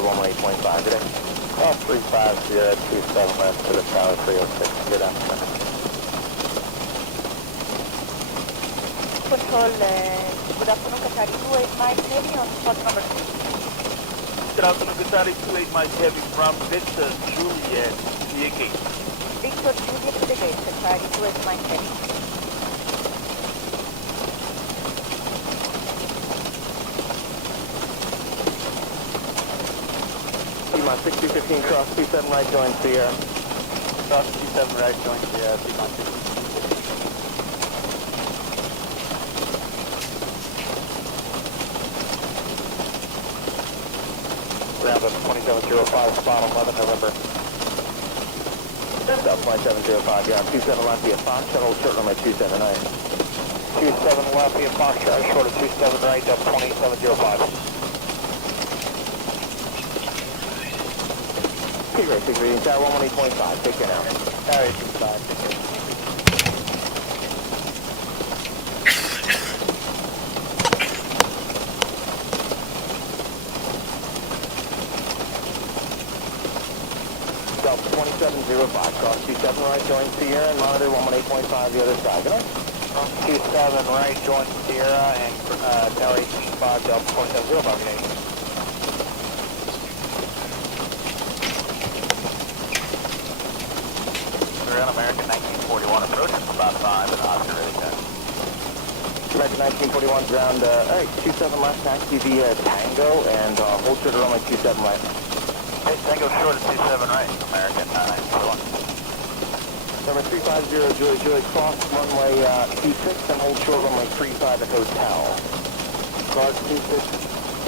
monitor 118.5 today. 35027 left to the tower 306. Good afternoon. Control, good afternoon, Qatari 28 miles heavy on spot number 2. Good afternoon, Qatari 28 miles heavy from Victor Juliet to the gate. Victor Juliet to the gate, Qatari 28 miles heavy. T-Mon 6215 cross 27 right join Sierra. Cross 27 right join Sierra, T-Mon 62. Ground up 2705, spot 11 November. South 2705, you're on 27 left via Fox, shuttle short runway 27 right. 27 left via Fox, short of 27 right, up 2705. T-Ray, 6 reading, tower 118.5, take care now. Tower 18.5, take care. Delta 2705, cross 27 right, join Sierra and monitor 118.5 the other side, good night. 27 right, join Sierra and tower 18.5, Delta 2705, good night. We're on American 1941 approaching for about 5 and Oscar ready to American 1941 ground, alright, 27 left, taxi via Tango and hold short of runway 27 right. Hey, Tango short of 27 right, American 1941. Number 350, Julie, cross runway 26 and hold short runway 35 at hotel. Cross 26,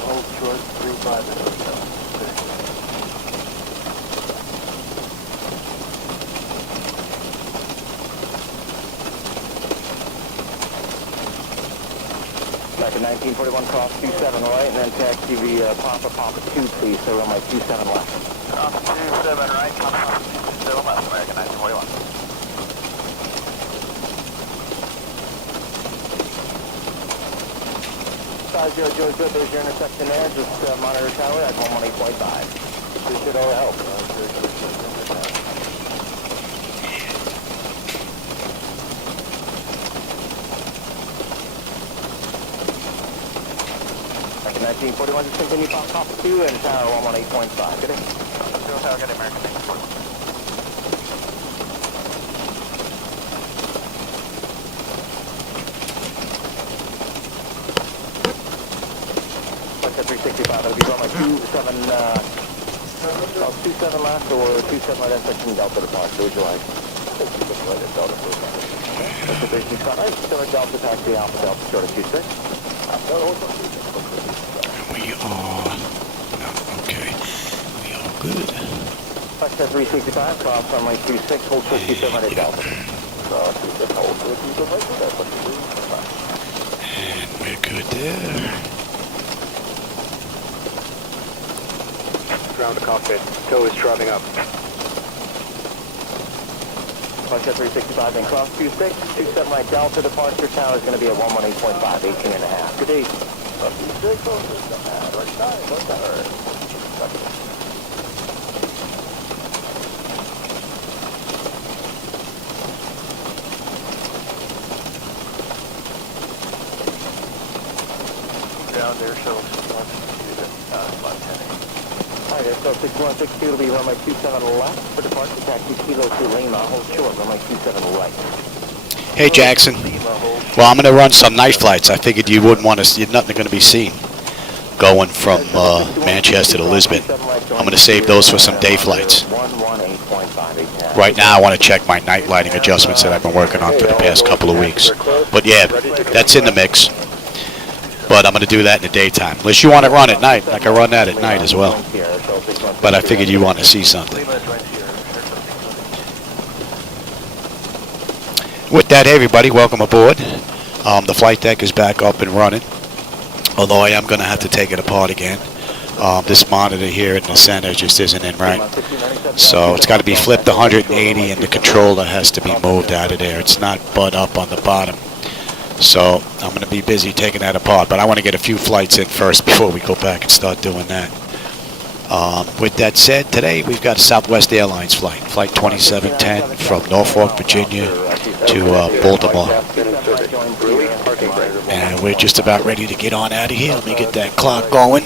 hold short 35 at hotel. American 1941 cross 27 right and then taxi via Papa 2 please, so runway 27 left. Cross 27 right, Papa 27 left, American 1941. Zero, Joey, good, there's your intersection there, just monitor tower at 118.5. This should all help. American 1941, just continue Papa 2 and tower 118.5, good day. Tower, good day, American 1941. At 365, it'll be runway 27, 27 left or 27 right intersection Delta departure, would you like? 27 right at Delta first. That's a 365, right, still at Delta taxi Alpha Delta, short of 26. We are, no, okay, we are good. Flex at 365, cross runway 26, hold short 27 right at Delta. And we're good there. Ground to cockpit, tow is driving up. Flex at 365 and cross 26, 27 right Delta departure, tower is going to be at 118.5, 18 and a half. Good day. Ground air shuttle 6162, Alright, so 6162 will be runway 27 left for departure, taxi Kilo to Lima, hold short, runway 27 right. Hey Jackson, well I'm going to run some night flights. I figured you wouldn't want to, nothing going to be seen going from Manchester to Lisbon. I'm going to save those for some day flights. Right now I want to check my night lighting adjustments that I've been working on for the past couple of weeks. But yeah, that's in the mix. But I'm going to do that in the daytime. Unless you want to run at night, I can run that at night as well. But I figured you want to see something. With that, hey everybody, welcome aboard. The flight deck is back up and running, although I am going to have to take it apart again. This monitor here in the center just isn't in right. So it's got to be flipped 180 and the controller has to be moved out of there. It's not butt up on the bottom. So I'm going to be busy taking that apart, but I want to get a few flights in first before we go back and start doing that. With that said, today we've got a Southwest Airlines flight, Flight 2710 from Norfolk, Virginia to Baltimore. And we're just about ready to get on out of here. Let me get that clock going.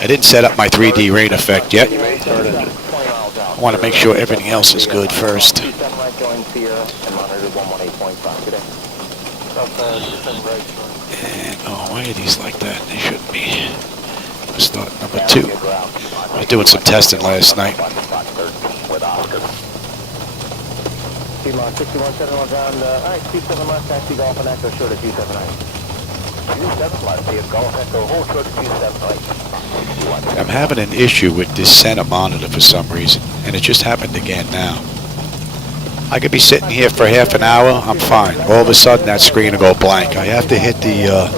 I didn't set up my 3D rain effect yet. I want to make sure everything else is good first. And, oh, why are these like that? They shouldn't be. Start number 2. I was doing some testing last night. I'm having an issue with this center monitor for some reason, and it just happened again now. I could be sitting here for half an hour, I'm fine. All of a sudden that screen will go blank. I have to hit the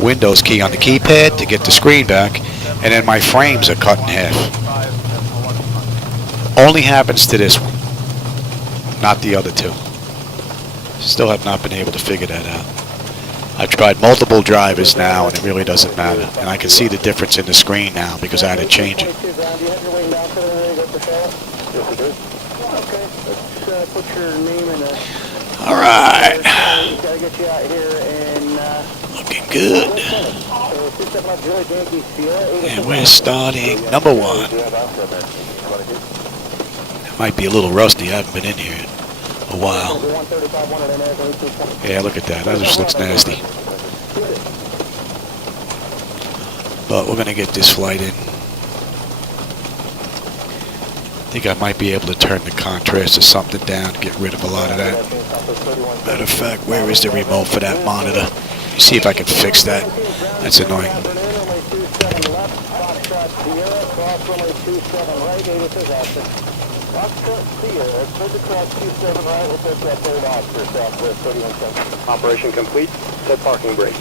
Windows key on the keypad to get the screen back, and then my frames are cut in half. Only happens to this one, not the other two. Still have not been able to figure that out. I've tried multiple drivers now, and it really doesn't matter. And I can see the difference in the screen now because I had to change it. All right. Looking good. And we're starting number 1. It might be a little rusty. I haven't been in here in a while. Yeah, look at that. That just looks nasty. But we're going to get this flight in. I think I might be able to turn the contrast or something down, get rid of a lot of that. Matter of fact, where is the remote for that monitor? See if I can fix that. That's annoying. Operation complete. Set parking brake.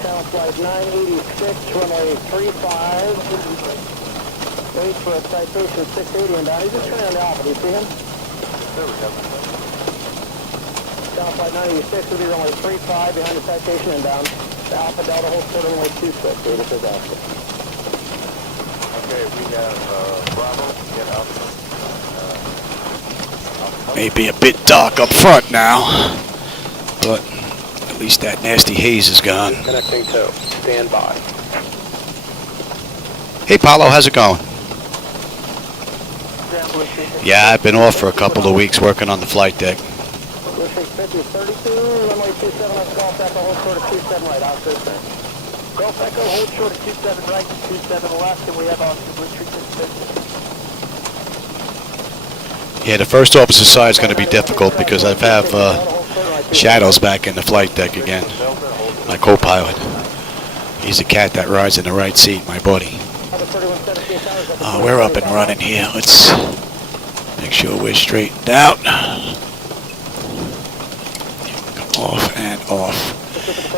Channel flight 986, runway 35. Wait for a citation 680 and down. He's just turning on the alpha. Do you see him? Channel flight 986 will be runway 35 behind the citation and down. The alpha delta hold short runway 26. Data says alpha. Okay, we have Bravo. Get alpha. Maybe a bit dark up front now, but at least that nasty haze is gone. Connecting to stand by. Hey, Paulo, how's it going? Yeah, I've been off for a couple of weeks working on the flight deck. Golf Echo, hold short of 27 right, 27 left, and we have our retreatment space. Yeah, the first officer side is going to be difficult because I have Shadows back in the flight deck again. My co-pilot. He's a cat that rides in the right seat, my buddy. We're up and running here. Let's make sure we're straightened out. Come off and off.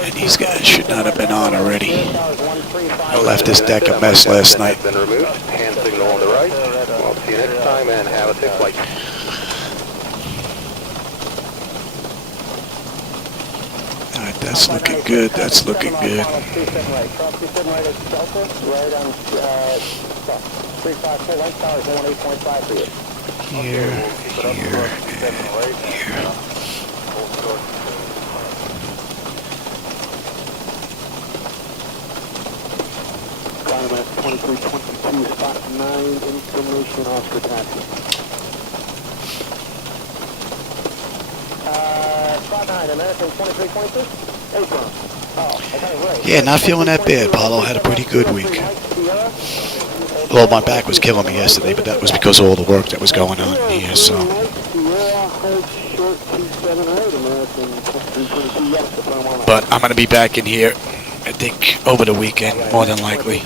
And these guys should not have been on already. I left this deck a mess last night. Been removed. Hand signal on the right. Well, see you next time and have a safe flight. All right, that's looking good. That's looking good. Here, here, and here. Climate 2322, spot 9, information Oscar taxi. Spot 9, American 2322? Yeah, not feeling that bad. Paulo had a pretty good week. Well, my back was killing me yesterday, but that was because of all the work that was going on here, so. But I'm going to be back in here, I think, over the weekend, more than likely.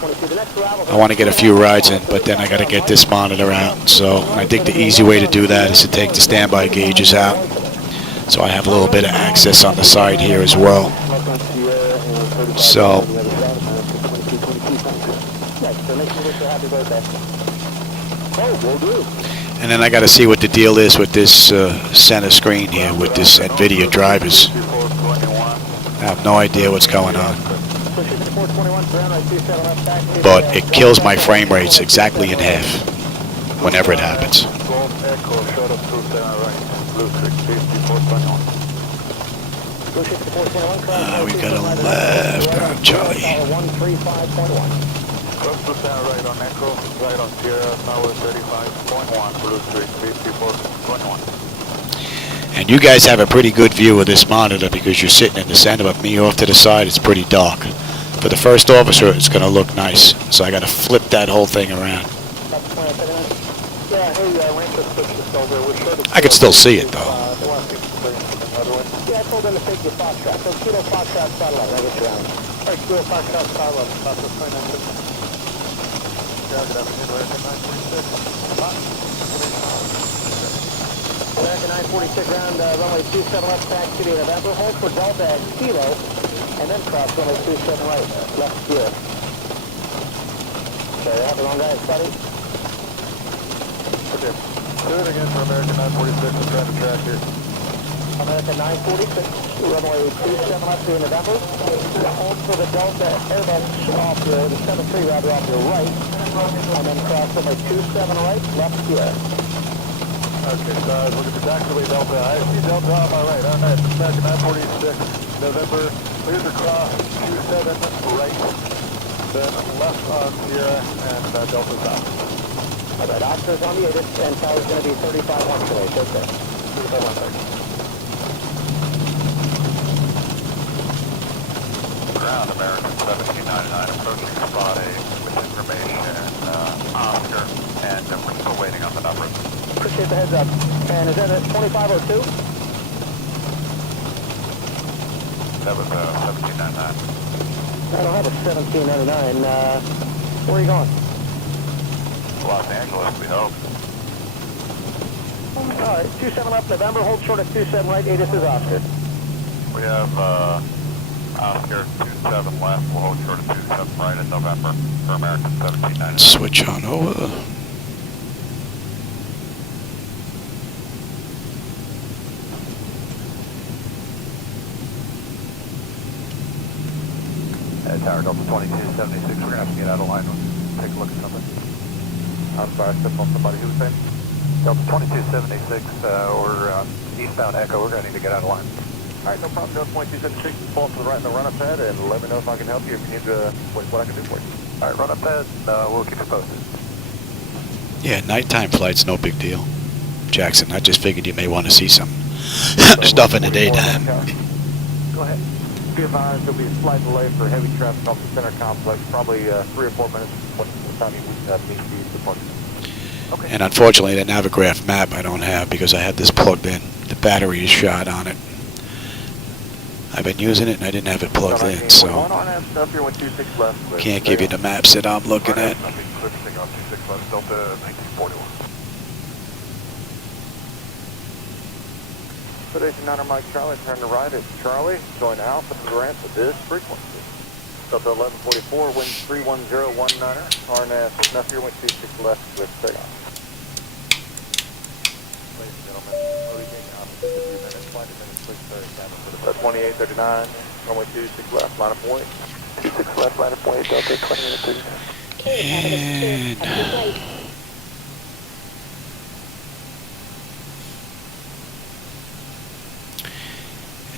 I want to get a few rides in, but then I got to get this monitor out. So I think the easy way to do that is to take the standby gauges out. So I have a little bit of access on the side here as well. So Nice, so make sure you wish you a happy birthday. Oh, will do. And then I got to see what the deal is with this center screen here with this NVIDIA drivers. I have no idea what's going on. But it kills my frame rates exactly in half whenever it happens. We got a left on Charlie. Close to center right on Echo, right on Sierra, tower 35.1, Blue Street, 5421. And you guys have a pretty good view of this monitor because you're sitting in the center, but me off to the side, it's pretty dark. For the first officer, it's going to look nice. So I got to flip that whole thing around. I can still see it, though. Yeah, I told them to take your Foxtrot. So Kilo Foxtrot satellite, I get you on. All right, Kilo Foxtrot satellite, about to find out. American 946 round, runway 27 left, taxi to November, hold for Delta at Kilo, and then cross runway 27 right, left gear. Okay, have the wrong guy, buddy. Okay, do it again for American 946, I'm trying to track here. American 946, runway 27 left to November, hold for the Delta Airbus off your, the 73 rather off your right, and then cross runway 27 right, left gear. Okay, so I was looking for taxiway Delta. I see Delta on my right. All right, American 946, November, clears across 27 right, then left on Sierra, and Delta's out. All right, Oscar's on the 8th, and tower's going to be 35-1 today. Take care. 35-1. Ground American 1799 approaching spot A with information Oscar, and we're still waiting on the numbers. Appreciate the heads up. And is that at 2502? That was 1799. I don't have a 1799. Where are you going? Los Angeles, we hope. All right, 27 left November, hold short at 27 right, 8 is Oscar. We have Oscar 27 left, we'll hold short at 27 right in November for American 1799. Switch on over. Tower Delta 2276, we're going to have to get out of line and take a look at something. I'm sorry, I stepped on somebody. Who was saying? Delta 2276, we're eastbound Echo, we're going to need to get out of line. All right, no problem. Delta 2276, fall to the right in the run-up pad, and let me know if I can help you, if you need what I can do for you. All right, run-up pad, we'll keep you posted. Yeah, nighttime flight's no big deal. Jackson, I just figured you may want to see some stuff in the daytime. Go ahead. Be advised, there'll be a slight delay for heavy traffic off the center complex, probably 3 or 4 minutes from the time you meet the departure. Okay. And unfortunately, the Navigraph map I don't have because I had this plugged in. The battery is shot on it. I've been using it and I didn't have it plugged in, so can't give you the maps that I'm looking at. Station 9 Mike Charlie, turn to right at Charlie, join Alpha to the ramp at this frequency. Delta 1144, wind 31019er, RNAS Snuff here, wind 26 left with takeoff. Ladies and gentlemen, loading out in 2 minutes, flight attendant, please start cabin for the 2839, runway 26 left, line of point. 26 left, line of point, Delta 20 minutes, 30 minutes. And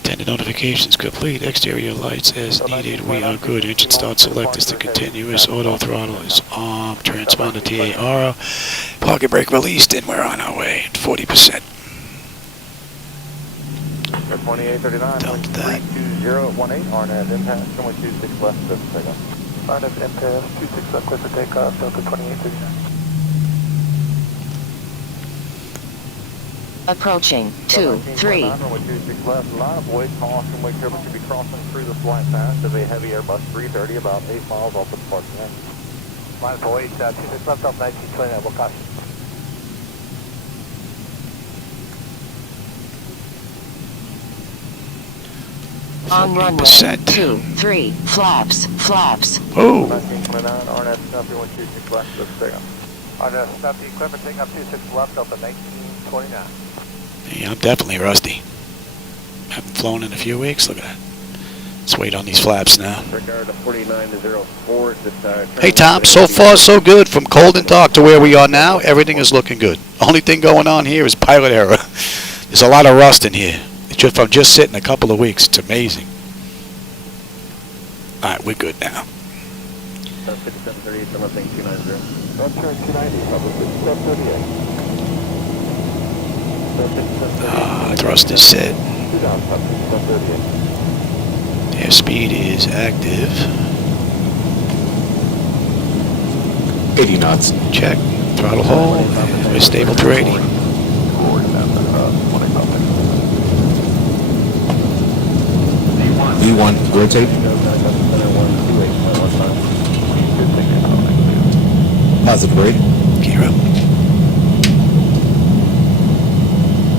attendant notifications complete. Exterior lights as needed. We are good. Engine start select is the continuous. Auto throttle is on. Transponder TAR. Pocket brake released, and we're on our way at 40%. 2839, Dump that. 32018, RNAS impact, runway 26 left, clear for takeoff. RNAS impact, 26 left, clear for takeoff, Delta 2839. Approaching 23. Runway 26 left, line of way, small runway curve should be crossing through the flight path of a heavy Airbus 330, about 8 miles off the departure lane. Line of way, 26 left off 1929, we'll caution. On runway 14%. 23, flaps, flaps. Oh, 1929, RNS, Snuffy 126 left, let's take off. RNS, Snuffy, equipment, taking up 26 left, Delta 1929. yeah, I'm definitely rusty. Haven't flown in a few weeks. Look at that. Let's wait on these flaps now. Regard to 49 to 04. Hey Tom, so far so good. From cold and dark to where we are now, everything is looking good. Only thing going on here is pilot error. There's a lot of rust in here. It's just from just sitting a couple of weeks. It's amazing. All right, we're good now. 5738, something 290. Don't turn 290, probably 738. Thrust is set. 2 down, 738. Airspeed is active. 80 knots. Check. Throttle hold. We're stable to 80. V1, rotate. Positive rate. Gear up.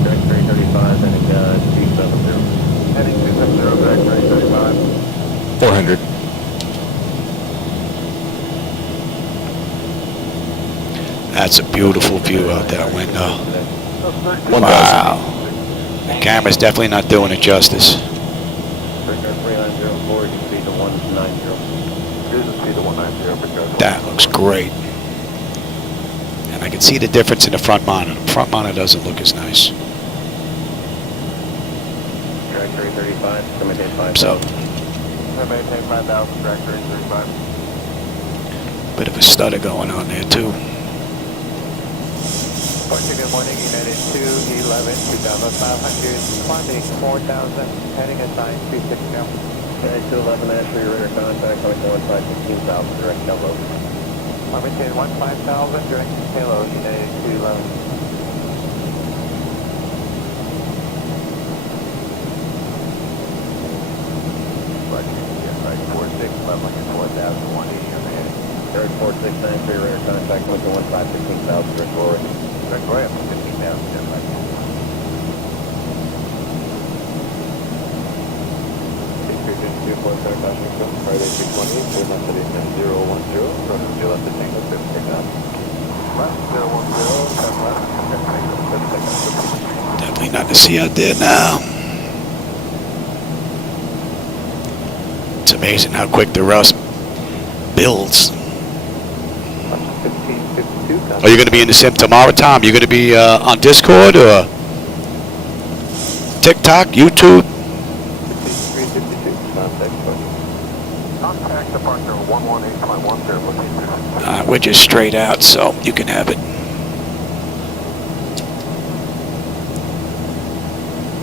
Track 335, heading 270. Heading 270, track 335. 400. That's a beautiful view out that window. 1000. Wow. The camera's definitely not doing it justice. Track 3904, you can speed to 190. Cruise speed to 190 because That looks great. And I can see the difference in the front monitor. The front monitor doesn't look as nice. Track 335, maintain 5. So, maintain 5,000, track 335. bit of a stutter going on there too. Good morning, United 211, 2,500, climbing 4,000, heading assign 260 now. United 211, Ashley, radar contact, coming to 15,000, direct download. I maintain 15,000, direct payload, United 211. Right, 46, leveling at 4,000, 180 on the heading. Direct 46, Ashley, radar contact, coming to 15,000, direct forward. Direct away up to 15,000, just like that. 247, Friday 618, we're not setting 010, from 0 left to tango, 7 take off. Left, 010, 7 left, 7 take off. Definitely not to see out there now. It's amazing how quick the rust builds. 1552, Are you going to be in the sim tomorrow, Tom? You going to be on Discord or TikTok, YouTube? 5352, contact question. Contact departure 118.10, looking We're just straight out, so you can have it.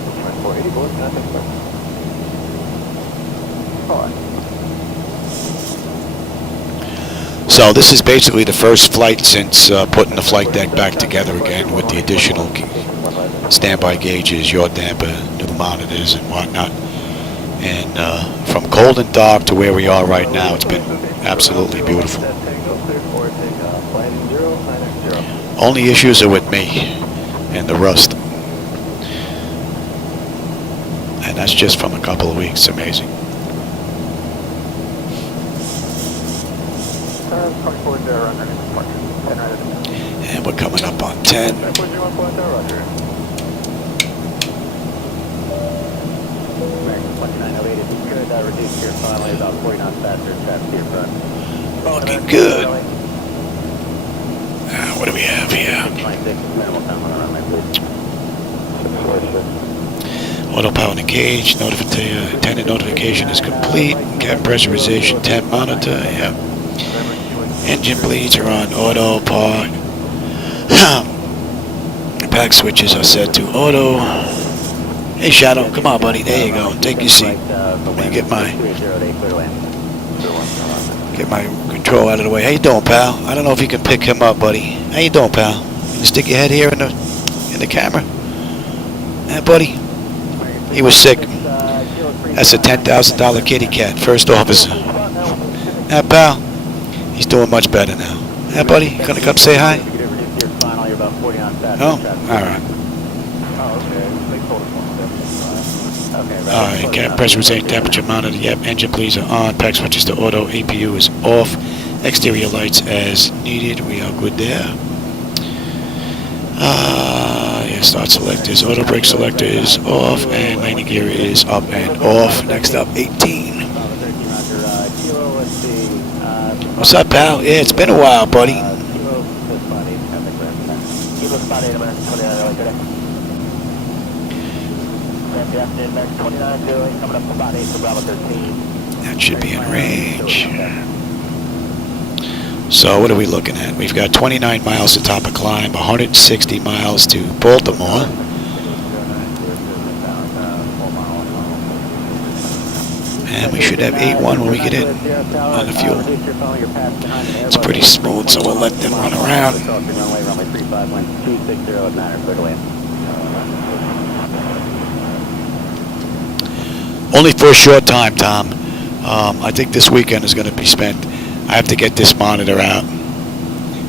to 480, boys, contact question. So this is basically the first flight since putting the flight deck back together again with the additional standby gauges, yaw damper, new monitors and whatnot. And from cold and dark to where we are right now, it's been absolutely beautiful. Only issues are with me and the rust. And that's just from a couple of weeks. Amazing. And we're coming up on 10. Looking good. What do we have here? Autopilot engaged. Attendant notification is complete. Cabin pressurization 10 monitor. Yep. Engine bleeds are on auto park. Pack switches are set to auto. Hey Shadow, come on buddy, there you go. Take your seat. Let me get my control out of the way. How you doing, pal? I don't know if you can pick him up, buddy. How you doing, pal? You stick your head here in the camera? Hey buddy. He was sick. That's a $10,000 kitty cat, first officer. Hey pal. He's doing much better now. Hey, buddy, gonna come say hi? Oh, all right. Alright, cabin pressurization, temperature monitor, yep, engine bleeds are on, pack switches to auto, APU is off, exterior lights as needed, we are good there. Yeah, start selectors, auto brake selector is off, and landing gear is up and off. Next up, 18. What's up, pal? Yeah, it's been a while, buddy. That should be in range. So what are we looking at? We've got 29 miles to top of climb, 160 miles to Baltimore. And we should have 8-1 when we get in on the fuel. It's pretty smooth, so we'll let them run around. Only for a short time, Tom. I think this weekend is going to be spent. I have to get this monitor out.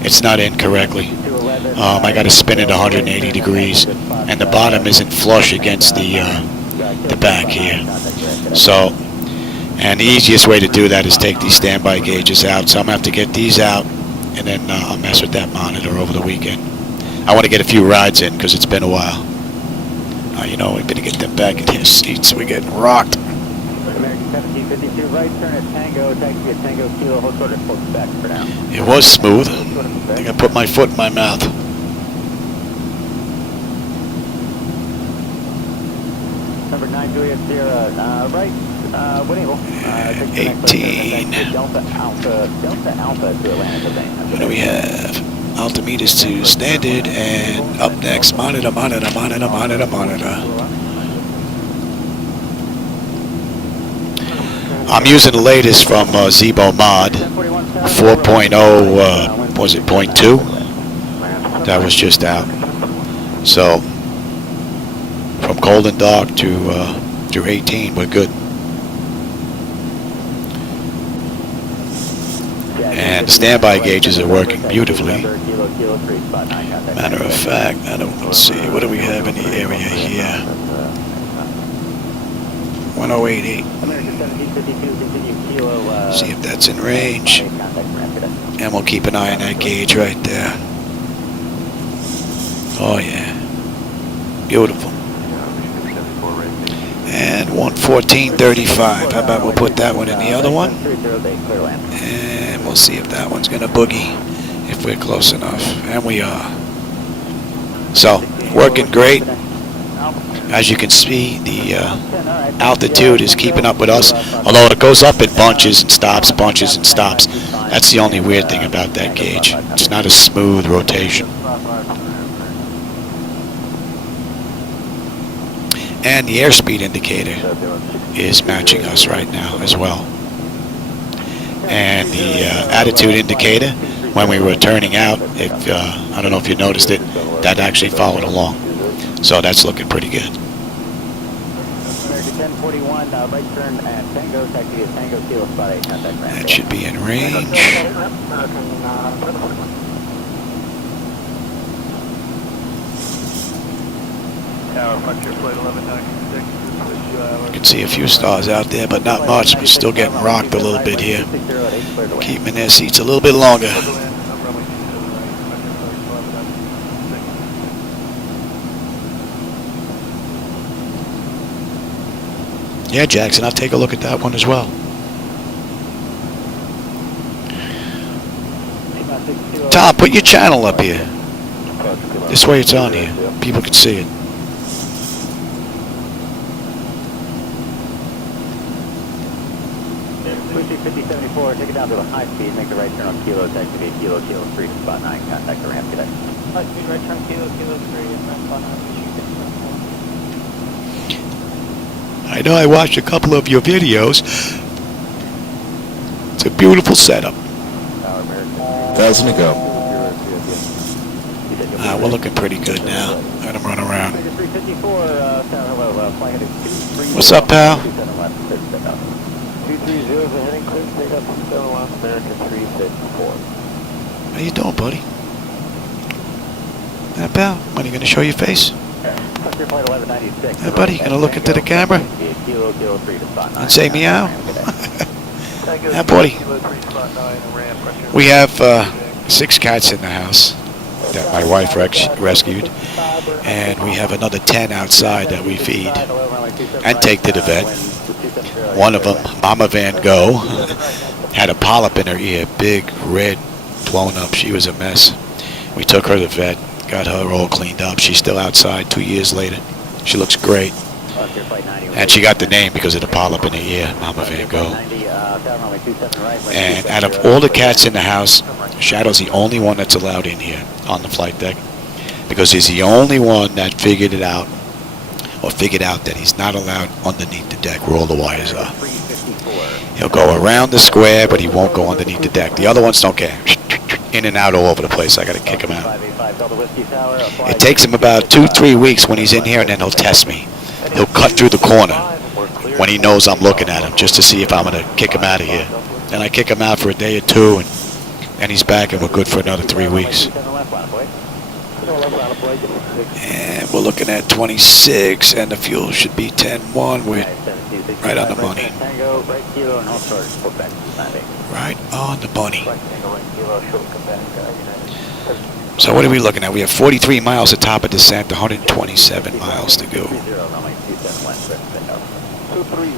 It's not in correctly. I got to spin it 180 degrees, and the bottom isn't flush against the back here. So, and the easiest way to do that is take these standby gauges out. So I'm going to have to get these out, and then I'll mess with that monitor over the weekend. I want to get a few rides in because it's been a while. You know, we better get them back in their seats. We're getting rocked. American 1752, right turn at Tango, taxi at Tango Kilo, hold short at full back for now. It was smooth. I think I put my foot in my mouth. Number 9 Juliet Sierra, right, when able. 18. Delta Alpha to Atlanta. What do we have? Altimeters to standard, and up next, monitor. I'm using the latest from Zibo Mod, 4.0, was it 0.2? That was just out. So, from cold and dark to 18, we're good. And the standby gauges are working beautifully. Matter of fact, let's see, what do we have in the area here? 1088. See if that's in range. And we'll keep an eye on that gauge right there. Oh yeah. Beautiful. And 114.35. How about we'll put that one in the other one? And we'll see if that one's going to boogie, if we're close enough. And we are. So, working great. As you can see, the altitude is keeping up with us, although it goes up in bunches and stops, That's the only weird thing about that gauge. It's not a smooth rotation. And the airspeed indicator is matching us right now as well. And the attitude indicator, when we were turning out, if I don't know if you noticed it, that actually followed along. So that's looking pretty good. American 1041, right turn at Tango, taxi at Tango Kilo, spot 8, contact ramp. That should be in range. You can see a few stars out there, but not much. We're still getting rocked a little bit here. Keeping their seats a little bit longer. Yeah, Jackson, I'll take a look at that one as well. Tom, put your channel up here. This way it's on here. People can see it. Take it down to a high speed, make the right turn on Kilo, taxi to Kilo 3 to spot 9, contact the ramp today. High speed right turn Kilo 3 is not fun. I know I watched a couple of your videos. It's a beautiful setup. 1,000 to go. We're looking pretty good now. Let him run around. What's up, pal? 230 heading clear, take up 7 left, American 364. How you doing, buddy? Pal, when are you going to show your face? Country flight 1196. Hey, buddy, you gonna look into the camera Kilo 3 to spot 9. and say meow? Tango Yeah, buddy. Kilo 3 spot 9, ramp, pressure. We have 6 cats in the house that my wife rescued, and we have another 10 outside that we feed and take to the vet. One of them, Mama Van Gogh, had a polyp in her ear, big, red, blown up. She was a mess. We took her to the vet, got her all cleaned up. She's still outside 2 years later. She looks great. And she got the name because of the polyp in her ear, Mama Van Gogh. And out of all the cats in the house, Shadow's the only one that's allowed in here on the flight deck, because he's the only one that figured out that he's not allowed underneath the deck where all the wires are. He'll go around the square, but he won't go underneath the deck. The other ones don't care. In and out all over the place. I got to kick him out. It takes him about 2-3 weeks when he's in here, and then he'll test me. He'll cut through the corner when he knows I'm looking at him, just to see if I'm going to kick him out of here. Then I kick him out for a day or two, and he's back, and we're good for another 3 weeks. And we're looking at 26, and the fuel should be 10-1. We're right on the money. Right on the money. So what are we looking at? We have 43 miles at top of descent, 127 miles to go. 230,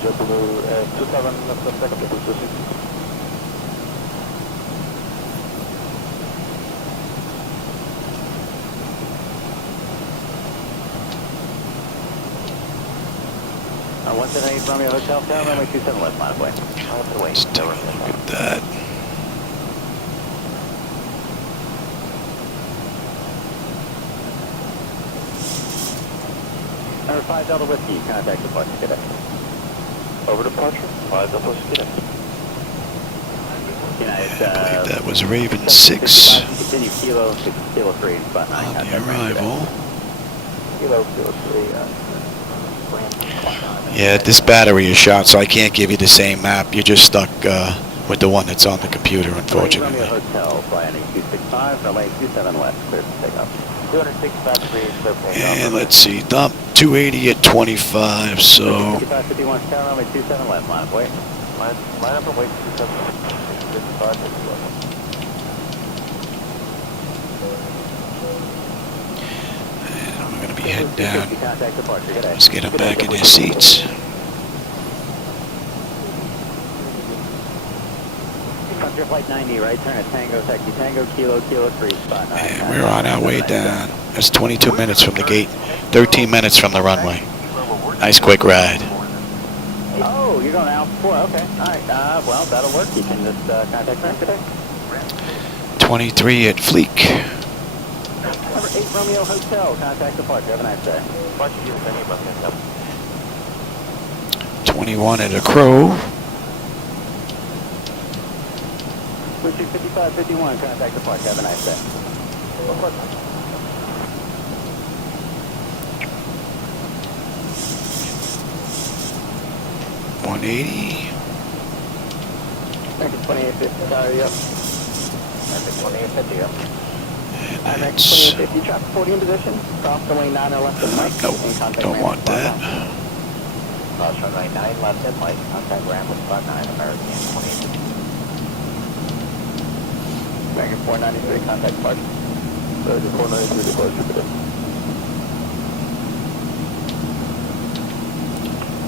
JetBlue, 27, second, 26. Let's take a look at that. Number 5 Delta Whiskey, contact departure, get it. Over departure, 5 Delta Whiskey, get it. I believe that was Raven 6 Continue Kilo 6, Kilo 3, spot 9. on the arrival. Kilo 3, Yeah, this battery is shot, so I can't give you the same map. You're just stuck with the one that's on the computer, unfortunately. Hotel, flying 265, LA 27 left, clear for takeoff. 265 degrees, clear for takeoff. And let's see, dump 280 at 25, so... 5551, tower, runway 27 left, line up, wait. Line up and wait, 27 left. 55, 51. We're going to be heading down. Let's get them back in their seats. Country flight 90, right turn at Tango, taxi Tango, Kilo 3, spot 9. And we're on our way down. That's 22 minutes from the gate, 13 minutes from the runway. Nice quick ride. Oh, you're going out 4, okay. All right, well, that'll work. You can just contact me today. 23 at Fleek. Number 8 Romeo Hotel, contact departure. Have a nice day. 21 at a Crow. Which is 5551, contact departure. Have a nice day. 180. 2850, sorry, yep. 2850, yep. And Next it's... 2850, traffic 40 in position. Cross runway 9 or left at Mike. Nope, don't want that. Cross runway 9 left at Mike. Contact ramp with spot 9, American 2850. American 493, contact departure. So the 493 departure for this.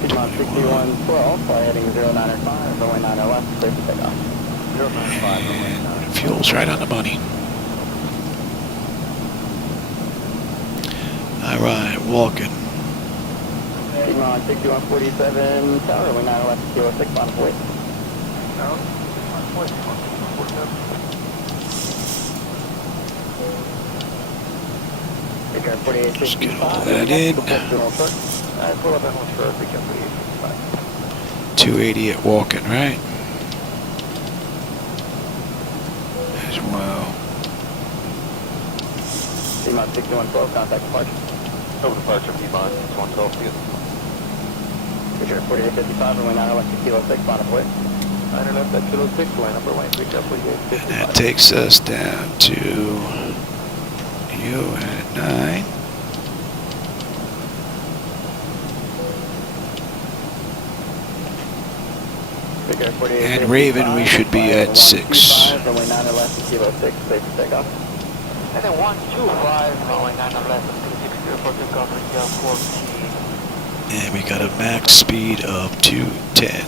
Piedmont 6112, fly heading 095, runway 9 or left, clear for takeoff. 095, runway 9. And fuel's right on the money. Alright, walking. Piedmont 6147, tower, runway 9 or left, Kilo 6, bottom point. Just get all that in. 280 at walking, right? As well. Piedmont 6112, contact departure. Over departure, Piedmont 6112, field. Picture 4855, runway 9 left to Kilo 6, bottom point. 9 left at Kilo 6, line up, runway 3, And that takes us down to you at 9. And Raven, we should be at 6. Runway 9 left to kilo 6, clear for takeoff. And then 125, rolling 9 left, 260 for takeoff, India 14. And we got a max speed of 210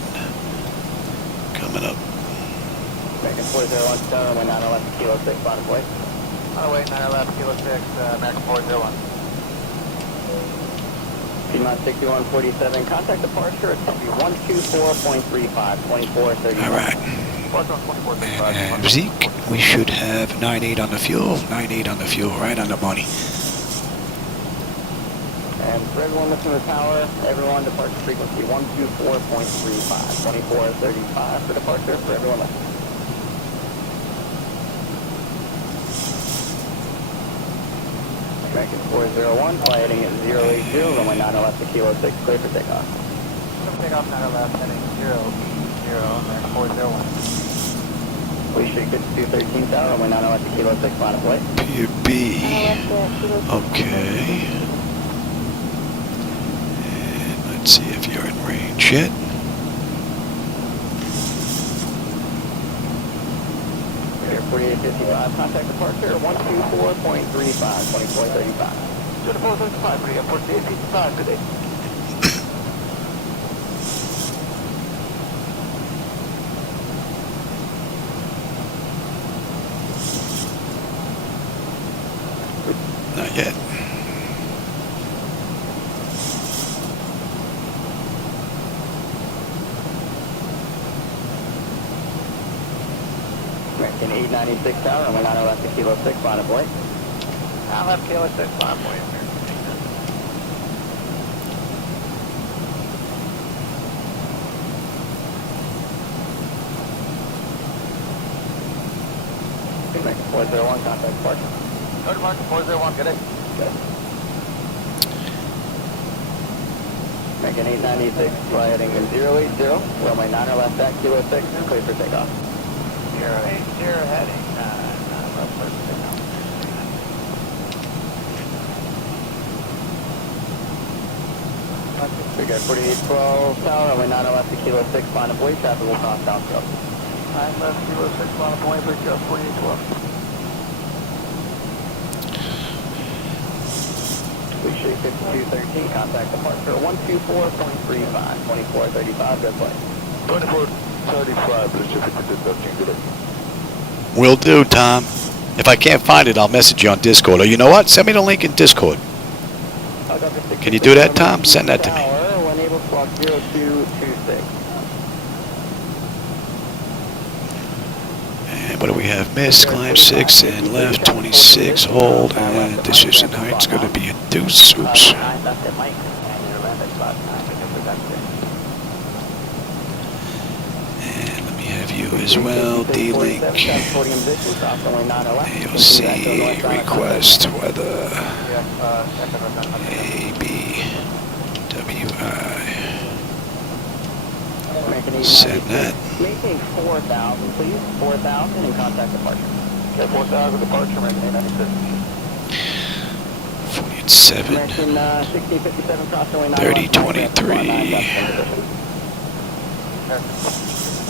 coming up. American 401, runway 9 left to kilo 6, on its way. On the way, 9 left, kilo 6, American 401. Piedmont 6147, contact departure at somebody 124.35, 2430. All right. And Zeke, we should have 9.8 on the fuel, 9.8 on the fuel, right on the money. And for everyone listening to the tower, everyone departure frequency 124.35, 2435 for departure for everyone listening. American 401, fly heading at 080, runway 9 left to kilo 6, clear for takeoff. Takeoff 9 left, heading 080, American 401. We should get to 213 tower, runway 9 left to kilo 6, line of way. PB. Okay. And let's see if you're in range yet. Air 4855, contact departure 124.35, 2435. 2435 for the airport, 4855, good day. Not yet. American 896 tower, runway 9 left to kilo 6, line of way. 9 left, kilo 6, line for you, American 401, contact departure. Go to market 401, good day. Good. American 896, fly heading in 080, runway 9 left at kilo 6, clear for takeoff. 080, heading 9 left, clear for takeoff. We got 4812 tower, runway 9 left to kilo 6, line of way, traffic will cross south go. 9 left, kilo 6, line of way, bridge up 4812. We should 5213, contact departure 124.35, 2435, good play. 2435, bridge up 5213, good day. Will do, Tom. If I can't find it, I'll message you on Discord. Or you know what? Send me the link in Discord. Can you do that, Tom? Send that to me. When able, squawk 0226. And what do we have? Miss, climb 6 and left 26, hold, and decision height's going to be a deuce. Oops. And let me have you as well, D-Link, AOC, request, weather, KBWI. Send that. Making 4,000, please. 4,000 and contact departure. Okay, 4,000 departure, American 896. 47, American 1657, cross runway 9 3023. American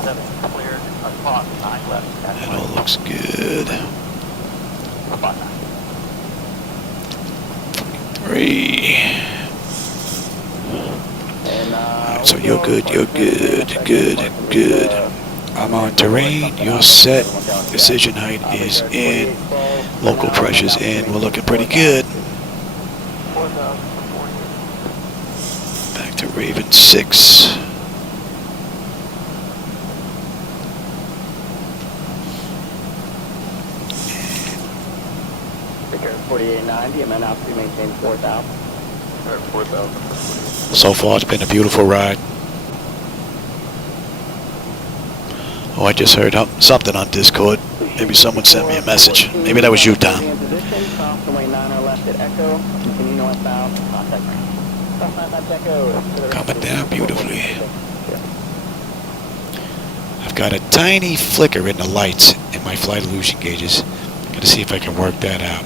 7, cleared, cross 9 left. That all looks good. 3. Alright, so you're good, good. I'm on terrain, you're set, decision height is in, local pressure's in, we're looking pretty good. Back to Raven 6. Take 4890, and then out to maintain 4,000. 4,000. So far, it's been a beautiful ride. Oh, I just heard something on Discord. Maybe someone sent me a message. Maybe that was you, Tom. Coming down beautifully. I've got a tiny flicker in the lights in my flight illusion gauges. Gotta see if I can work that out.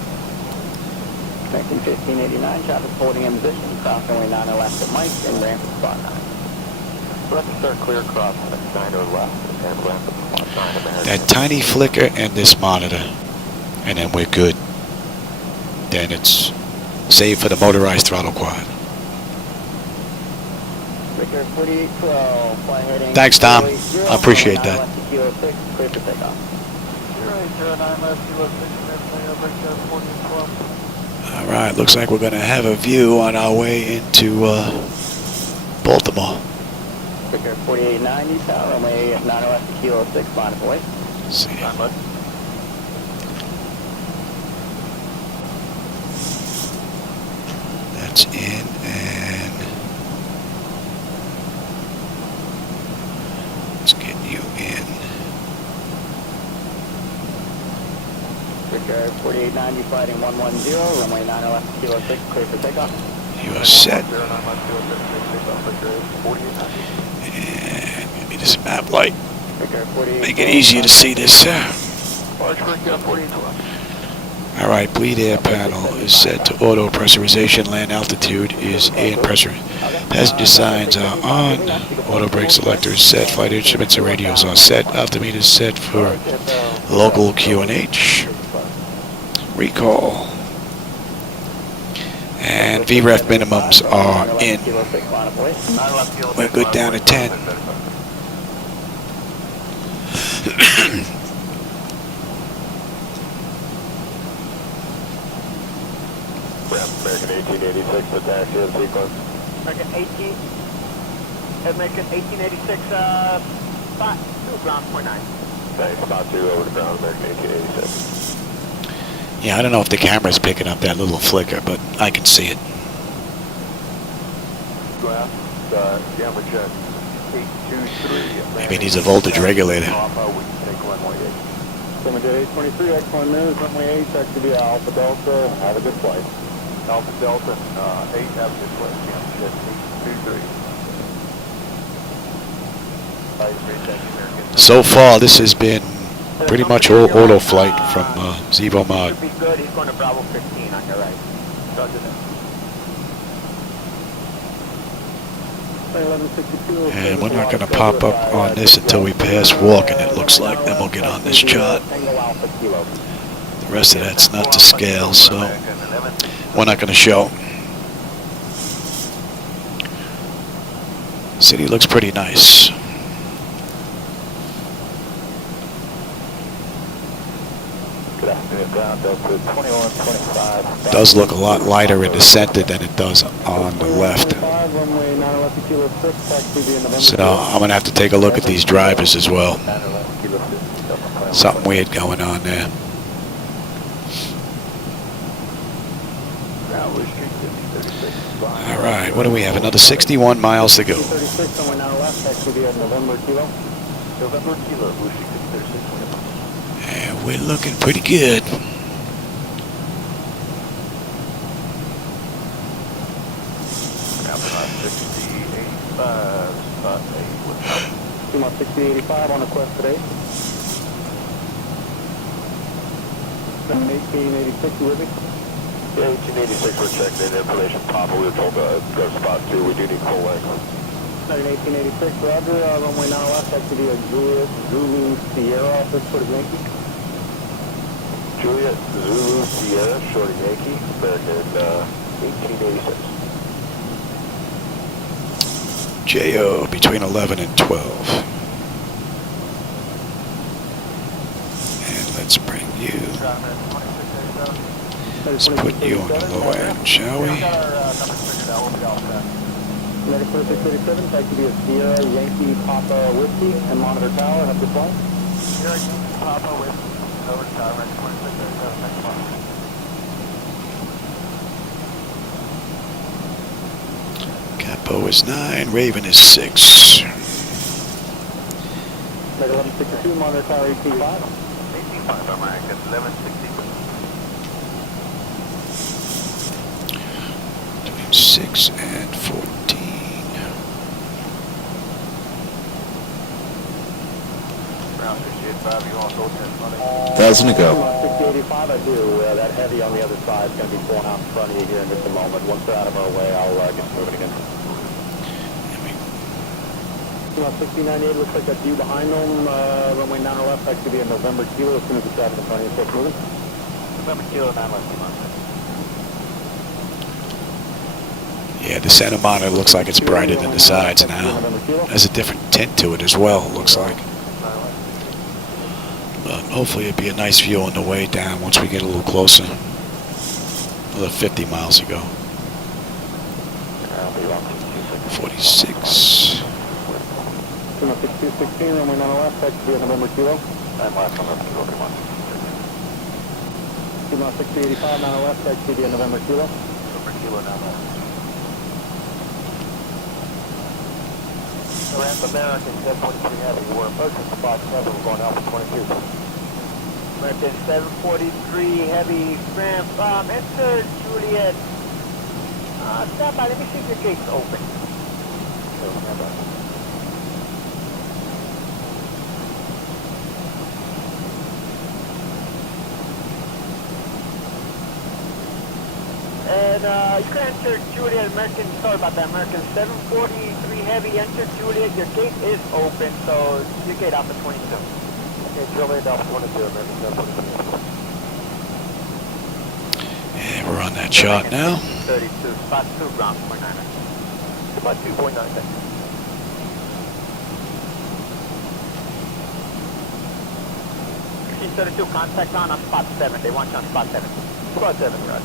American 1589, traffic holding in position, cross runway 9 left at Mike, and ramp at spot 9. Let's start clear cross. That tiny flicker and this monitor, and then we're good. Then it's saved for the motorized throttle quad. Victor 4812, flying heading. Thanks, Tom. I appreciate that. Kilo 6, clear for takeoff. 0809 left, kilo 6, Victor 4812. All right, looks like we're going to have a view on our way into Baltimore. Victor 4890, tower, runway 9 left, kilo 6, line of away. See ya. That's in, and let's get you in. Victor 4890, fighting 110, runway 9 left, kilo 6, clear for takeoff. You are set. 09 left, kilo 6, Victor 4890. And give me this map light. Victor 48. Make it easier to see this. Large creek, 4812. All right, bleed air panel is set to auto pressurization. Land altitude is in pressure. Passenger signs are on. Auto brake selector is set. Flight instruments and radios are set. Altimeter is set for local QNH. Recall. And VREF minimums are in. We're good down to 10. American 1886, the taxi in sequence. American 1886, spot 2, ground 49. Thanks, spot 2 over to ground, American 1886. Yeah, I don't know if the camera's picking up that little flicker, but I can see it. Ground, gamma jet 823. Maybe it needs a voltage regulator. We can take runway 8. Gamma jet 823, excellent news, runway 8, taxi to Alpha Delta, have a good flight. Alpha Delta 8, have a good flight, gamma jet 823. So far, this has been pretty much all auto flight from Zibo Mod. Should be good. He's going to Bravo 15 on your right. Roger that. And we're not going to pop up on this until we pass walking, it looks like. Then we'll get on this chart. The rest of that's not to scale, so we're not going to show. City looks pretty nice. Good afternoon, ground Delta 2125. Does look a lot lighter in the center than it does on the left. So I'm going to have to take a look at these drivers as well. Something weird going on there. All right, what do we have? Another 61 miles to go. And we're looking pretty good. Puma 6085 on request today. 1886, you with me? Yeah, 1886, we're checking in information. Papa, we were told to go to spot 2. We do need full length. 1886, Roger. Runway 9 left, that should be a Juliet Zulu Sierra, first for the Yankee. Juliet Zulu Sierra, short of Yankee, American 1886. JO between 11 and 12. And let's bring you. Let's put you on the low end, shall we? Medic 4637, that could be a Sierra Yankee Papa Whiskey and monitor tower. Have a good flight. Sierra Yankee Papa Whiskey, over to tower, 4637, next one. Capo is 9, Raven is 6. Medic 1162, monitor tower 185. 185, American 1162. Between 6 and 14. Ground 685, you want those 10 money? 1,000 to go. 6085, I do. That heavy on the other side is going to be pulling out in front of you here in just a moment. Once they're out of our way, I'll get moving again. 6098 looks like that's you behind them. Runway 9 left, that could be a November kilo as soon as the traffic in front of you starts moving. November kilo 9 left, Yeah, the center monitor looks like it's brighter than the sides now. Has a different tint to it as well, it looks like. But hopefully it'll be a nice view on the way down once we get a little closer. Another 50 miles to go. 46. 6216, runway 9 left, that could be a November kilo. 9 left, November kilo, come on. 6085, 9 left, that could be a November kilo. November kilo, 9 left. Ramp American 743 Heavy, we're approaching spot 7, we're going out for 22. American 743 Heavy, ramp, enter Juliet. Stand by, let me see if your gate's open. And you can enter Juliet, American, sorry about that, American 743 Heavy, enter Juliet, your gate is open, so your gate out for 22. Okay, Juliet out for 22, American 743. And we're on that shot now. 32, spot 2, ground 49. Spot 2.9, thanks. 32, contact on spot 7, they want you on spot 7. Spot 7, right.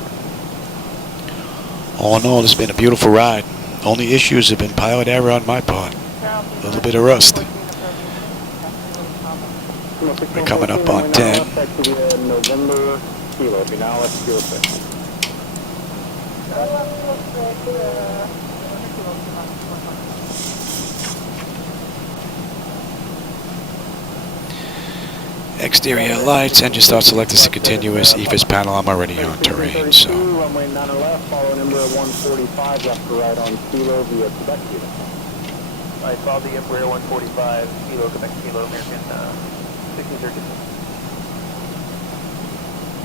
All in all, it's been a beautiful ride. Only issues have been pilot error on my part. A little bit of rust. We're coming up on 10. That could be a November kilo, if you're now left kilo 6. Exterior lights, engine start selected to continuous. EFIS panel, I'm already on terrain, so. Runway 9 left, follow number 145, left to right on kilo via Quebec kilo. I saw the Embraer 145, kilo, Quebec kilo, American 1630.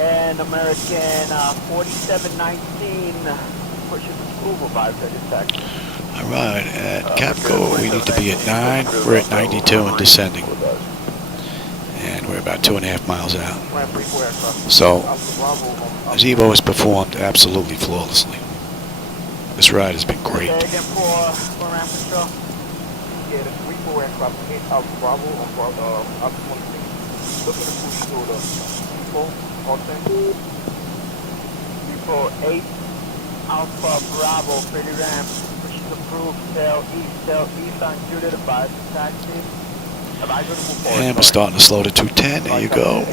And American 4719, pushes approval by dispatch. All right, at Capco, we need to be at 9. We're at 92 and descending. And we're about 2.5 miles out. So, Zibo has performed absolutely flawlessly. This ride has been great. Okay, again for ramp control. Yeah, the 3-4 aircraft 8 Alpha Bravo on Alpha 26. Looking to push to the people, all things. 348 Alpha Bravo, pretty ramp. Pushing approved, tail east on Juliet, advise taxi. And we're starting to slow to 210. There you go.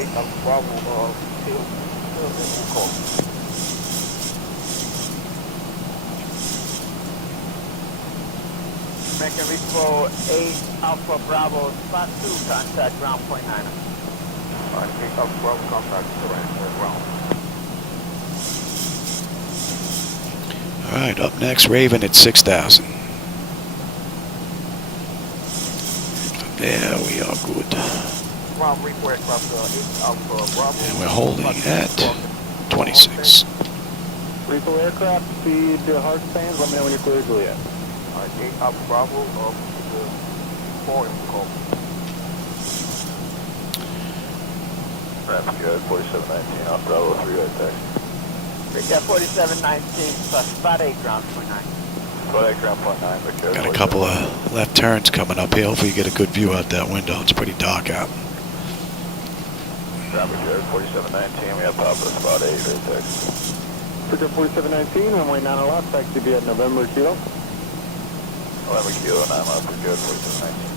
American Repo 8 Alpha Bravo, spot 2, contact ground 49. Alright, 8 Alpha Bravo, contact ground. All right, up next, Raven at 6,000. There we are good. Ground Repo aircraft 8 Alpha Bravo. And we're holding at 26. Repo aircraft, speed hard stands, let me know when you're clear, Juliet. Alright, 8 Alpha Bravo, to the 4 call. Ramp good, 4719, Alpha Bravo, 3 right there. Got 4719, spot 8, ground 29. Spot 8, ground 29, but good. Got a couple of left turns coming up here. Hopefully you get a good view out that window. It's pretty dark out. Traffic good, 4719, we have top of spot 8 right there. Figure 4719, runway 9 left, that could be at November kilo. November kilo, 9 left, we're good, 4719.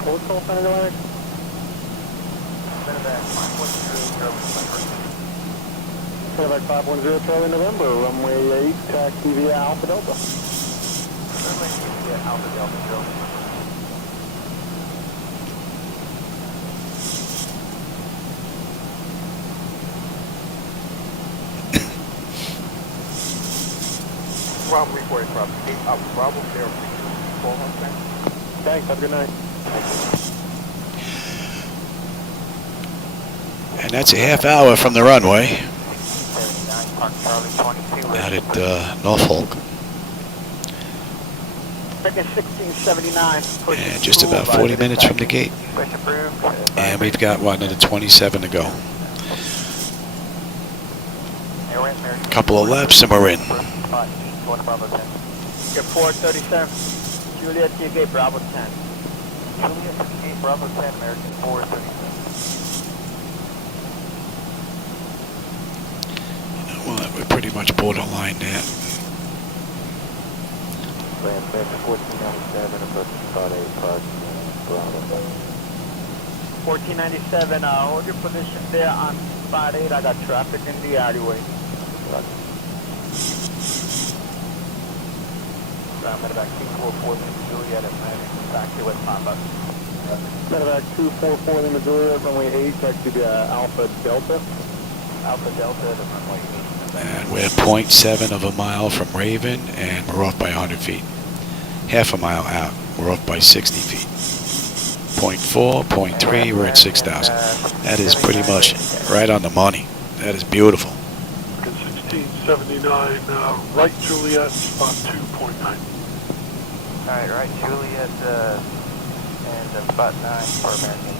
What's call Senator Atlantic? Senator 510 Charlie November, runway 8, taxi via Alpha Delta. Alpha Delta, Joe. Bravo report from 8 Alpha Bravo, 04 Thanks, have a good night. And that's a half hour from the runway. Park Charlie 22. out at Norfolk. American 1679. And just about 40 minutes from the gate. Push approved. And we've got, what, another 27 to go. Couple of laps and we're in. Spot east, 1 Bravo 10. Get 437. Juliet to your gate, Bravo 10. Juliet to the gate, Bravo 10, American 437. You know what, we're pretty much borderline there. Land 1497, approach spot 8, Park Bravo 1497, hold your position there on spot 8. I got traffic in the alleyway. Ground medevac 244 Lima Juliet at landing back to West Pine Bus. Medevac 244 Lima Juliet, runway 8, taxi to Alpha Delta. Alpha Delta to runway 8. And we're 0.7 of a mile from Raven, and we're off by 100 feet. Half a mile out, we're off by 60 feet. 0.4, 0.3, we're at 6,000. That is pretty much right on the money. That is beautiful. 1679, right Juliet, spot 2.9. Alright, right Juliet and spot 9 for American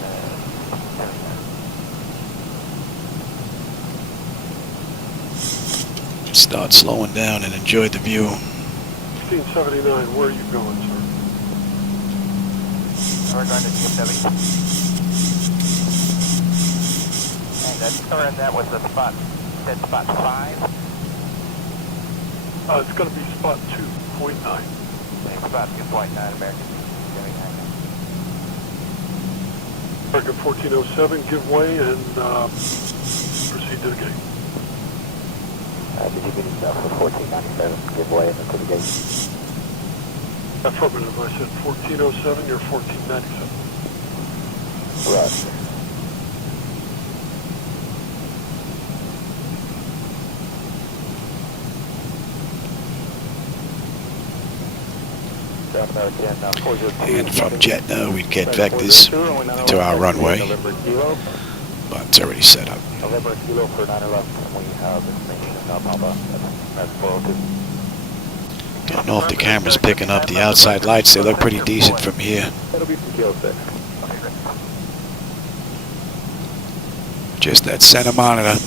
79. Start slowing down and enjoy the view. 1679, where are you going, sir? We're going to KBWI. And that's current, that was the spot, that spot 5. It's going to be spot 2.9. Spot 2.9 American 79. American 1407, give way and proceed to the gate. Did you get yourself for 1497, give way and into the gate? Affirmative, I said 1407, you're 1497. Right. And from Jetna, we'd get vectors to our runway, but it's already set up. November Kilo for 911, we have information in Papa. That's 402. Don't know if the camera's picking up the outside lights. They look pretty decent from here. That'll be from Kilo 6. Just that center monitor.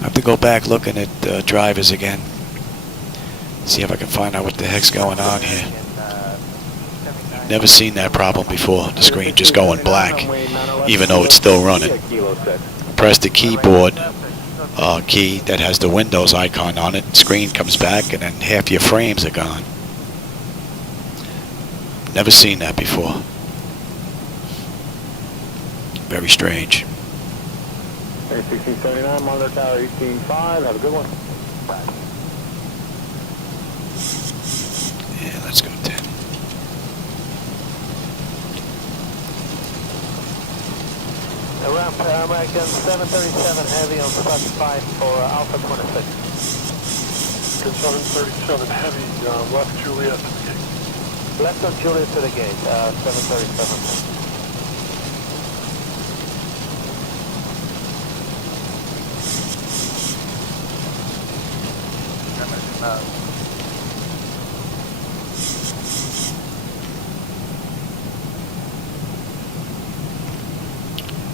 I have to go back looking at drivers again. See if I can find out what the heck's going on here. Never seen that problem before. The screen just going black, even though it's still running. Press the keyboard key that has the Windows icon on it. Screen comes back, and then half your frames are gone. Never seen that before. Very strange. 1679, monitor tower 18.5. Have a good one. Yeah, let's go 10. Around American 737 heavy on spot 5 for Alpha 26. 737 heavy, left Juliet to the gate. Left on Juliet to the gate, 737.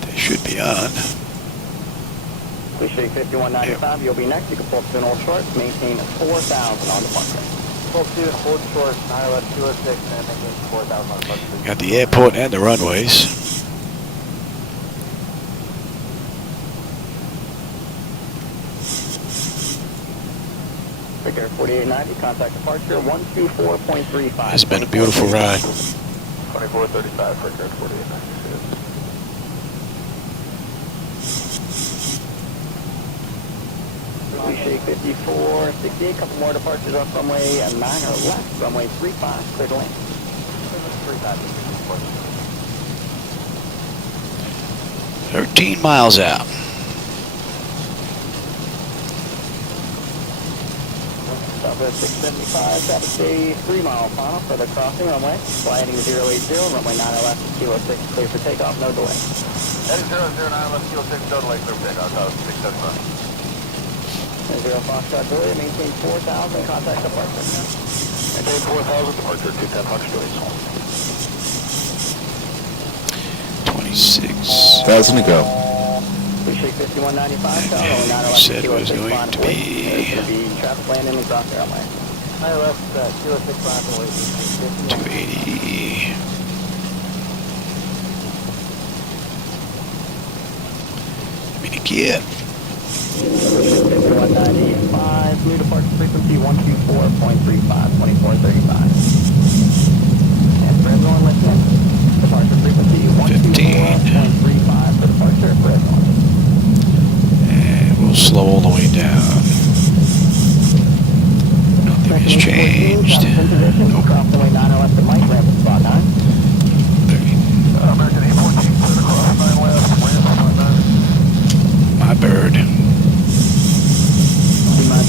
They should be on. Appreciate 5195. You'll be next. You can pull up to an old short. Maintain 4,000 on the marker. Pull to an old short, 911 206, and maintain 4,000 on the marker. Got the airport and the runways. Figure 4890. Contact departure 124.35. It's been a beautiful ride. 2435 for Kurt 4896. Appreciate 5468. Couple more departures off runway 9 or left. Runway 35. Clear to land. 13 miles out. Southwest 675. Traffic stay 3 mile final for the crossing runway. Sliding 080. Runway 9 or left. Kilo 6. Clear for takeoff. No delay. That is 009 left, Kilo 6, no delay, clear for takeoff, 675. Zero Foxtrot Juliet, maintain 4,000, contact departure. Maintain 4,000, departure 210 Fox Juliet. 26. 1,000 to go. We shake 5195, Tower, only 911. We said it was going to be There's going to be traffic landing and cross airline. 280. Gear. 5195, new departure frequency 124.35, 2435. And for everyone listening, departure frequency 124.35 for departure for everyone. And we'll slow all the way down. Nothing has changed. Nope. Cross the way 9 left to Mike, ramp at spot 9. 30. American 814, clear across 9 left, land on 9. My bird.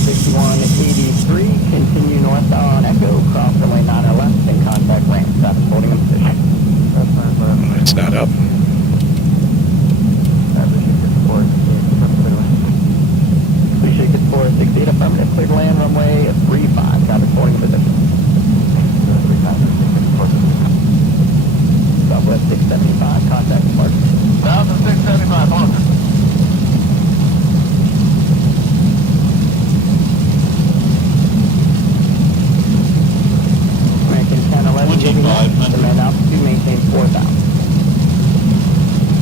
T-6183, continue northbound on Echo, cross the way 9 left, and contact ramp. Traffic holding in position. It's not up. Please shake it 468, affirmative, clear to land, runway 35, traffic holding in position. Southwest 675, contact departure. 1,675, on. American 1011, demand altitude, maintain 4,000.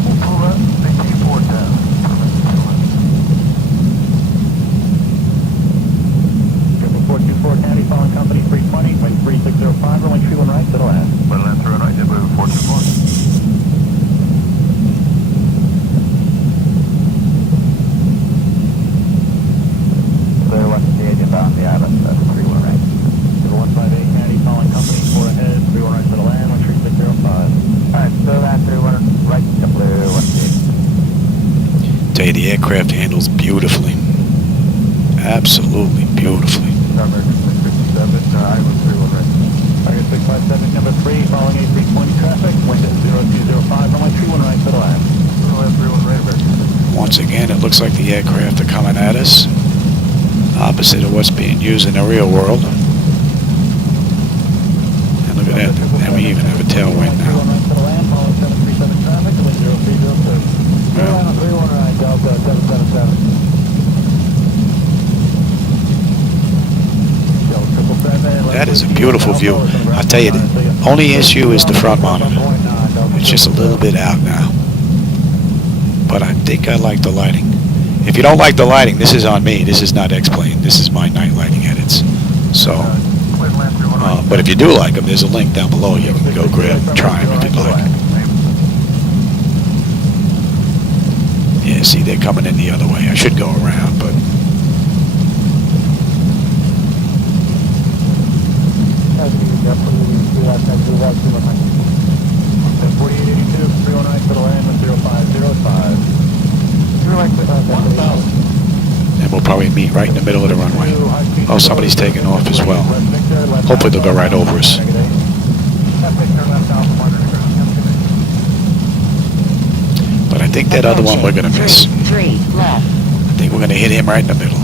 We'll pull up, maintain 4,000. Triple 424 County, following company 320, wind 3605, runway 31 right, to the left. Well, land through and I did move 424. Clear west of the agent on the island, that's 31 right. 158 County, following company 4 ahead, 31 right to the land, 13605. Alright, so that 31 right to blue, 158. Tell you, the aircraft handles beautifully. Absolutely beautifully. American 657, island 31 right. Target 657, number 3, following A320 traffic, wind at 0205, runway 31 right to the land. Land 31 right, American. Once again, it looks like the aircraft are coming at us. Opposite of what's being used in the real world. And look at that. And we even have a tailwind now. That is a beautiful view. I'll tell you, the only issue is the front monitor. It's just a little bit out now. But I think I like the lighting. If you don't like the lighting, this is on me. This is not X-Plane. This is my night lighting edits. So, but if you do like them, there's a link down below. You can go grab, try them if you'd like. Yeah, see, they're coming in the other way. I should go around, but... And we'll probably meet right in the middle of the runway. Oh, somebody's taking off as well. Hopefully they'll go right over us. But I think that other one we're going to miss. 3 left. I think we're going to hit him right in the middle.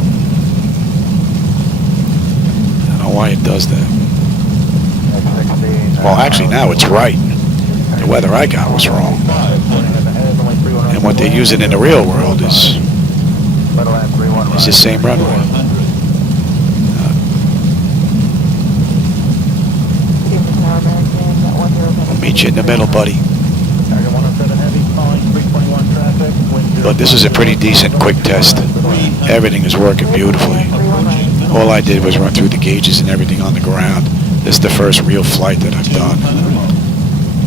I don't know why it does that. Well, actually now it's right. The weather I got was wrong. And what they're using in the real world is the same runway. We'll meet you in the middle, buddy. But this is a pretty decent quick test. Everything is working beautifully. All I did was run through the gauges and everything on the ground. This is the first real flight that I've done.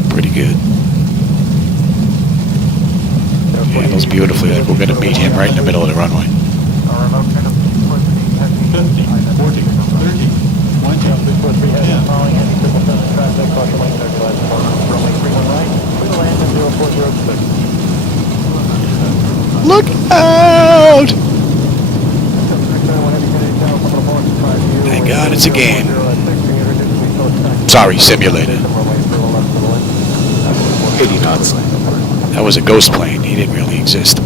Pretty good. Handles beautifully. Like we're going to meet him right in the middle of the runway. 50, 40, 30, 20. Look out! Thank God it's a game. Sorry, simulator. 80 knots. That was a ghost plane. He didn't really exist.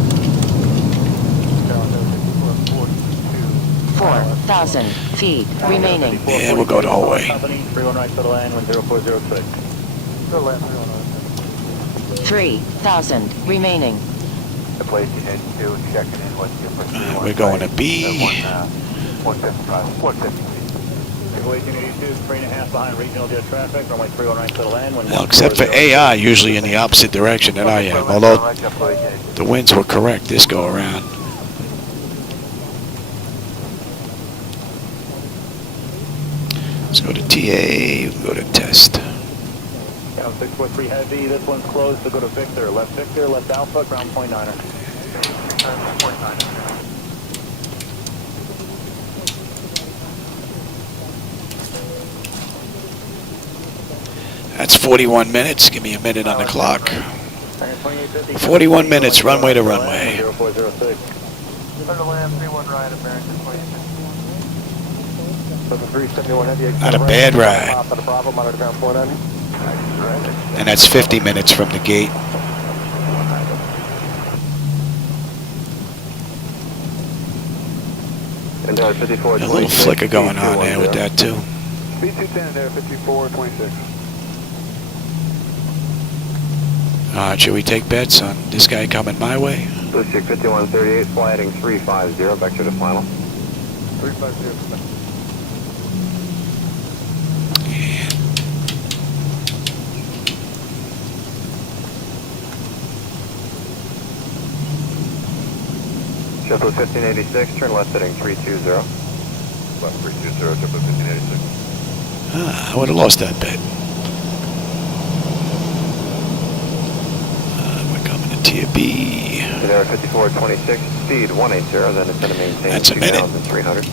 3,000 feet remaining. Yeah, we'll go the whole way. 31 right to the land, 10406. 3,000 remaining. The place you head to, checking in with you for 315. We're going to B. 155, 150 feet. Takeaway 1882, 3.5 behind regional jet traffic, runway 31 right to the land. Well, except for AI, usually in the opposite direction than I am. Although the winds were correct this go around. Let's go to TA, we'll go to test. 643 heavy, this one's closed, so go to Victor, left Alpha, ground point 9er. That's 41 minutes. Give me a minute on the clock. 41 minutes, runway to runway. 0406. Clear to land, 31 right, American, please. Not a bad ride. And that's 50 minutes from the gate. A little flicker going on there with that too. Speed 210 there, 5426. Should we take bets on this guy coming my way? Lucic 5138, flighting 350, vector to final. 350. JetBlue 1586, turn left heading 320. Left 320, JetBlue 1586. I would have lost that bet. We're coming to Tier B. There 5426, speed 180, then it's going to maintain That's a minute. 2,300.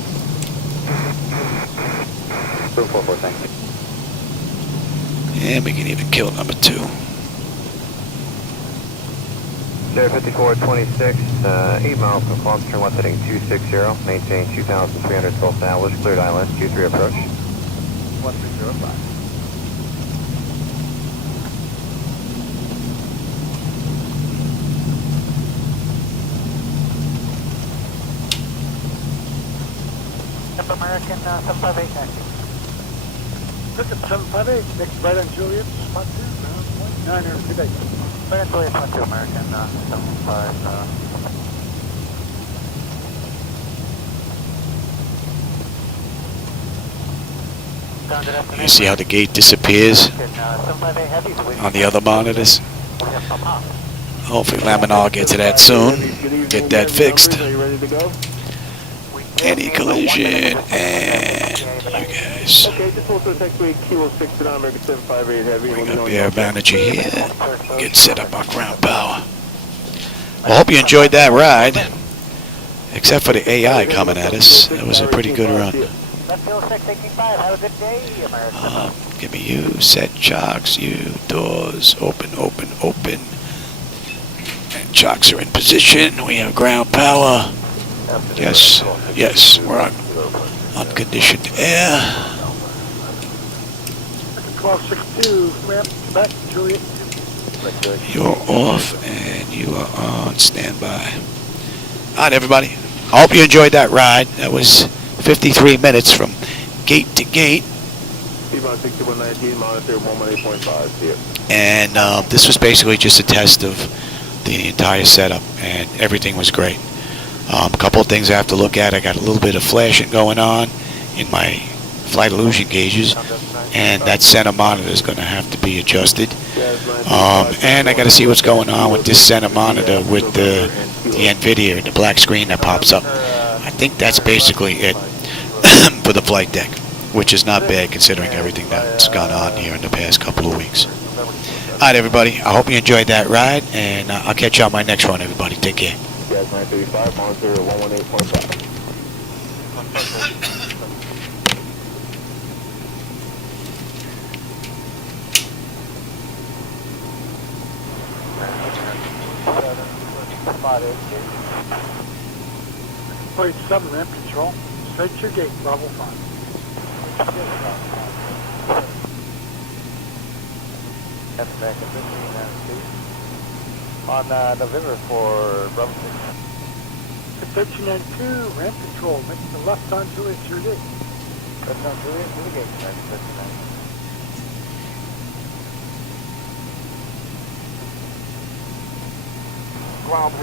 Blue 44, thanks. And we can even kill number 2. There 5426, 8 miles from clock, turn left heading 260, maintain 2,300 full established, cleared island, Q3 approach. 1305. American 758 active. Look at 758, next right on Juliet, spot 2, ground point 9er, good day. Right on Juliet, 12 American 75. You see how the gate disappears on the other monitors? Hopefully Laminar will get to that soon. Get that fixed. Any collision and you guys. Okay, just also taxiway Kilo 6 to American 758 heavy. Bring up the air manager here. Get set up on ground power. Well, hope you enjoyed that ride. Except for the AI coming at us. That was a pretty good run. Give me you, set chocks, you, doors, open, open, open. And chocks are in position. We have ground power. Yes, yes, we're on unconditioned air. 1262, ramp back, Juliet. You're off and you are on standby. All right, everybody. I hope you enjoyed that ride. That was 53 minutes from gate to gate. And this was basically just a test of the entire setup, and everything was great. A couple of things I have to look at. I got a little bit of flashing going on in my flight illusion gauges, and that center monitor is going to have to be adjusted. And I got to see what's going on with this center monitor with the NVIDIA and the black screen that pops up. I think that's basically it for the flight deck, which is not bad considering everything that's gone on here in the past couple of weeks. All right, everybody. I hope you enjoyed that ride, and I'll catch you on my next run, everybody. Take care. Gas 935, monitor 118.5. Plate 7, ramp control. Straight to your gate, Bravo 5. On November for Bravo 6. 1392, ramp control, making the left on Juliet, sure did. That's on Juliet, to the gate, 1392. Ground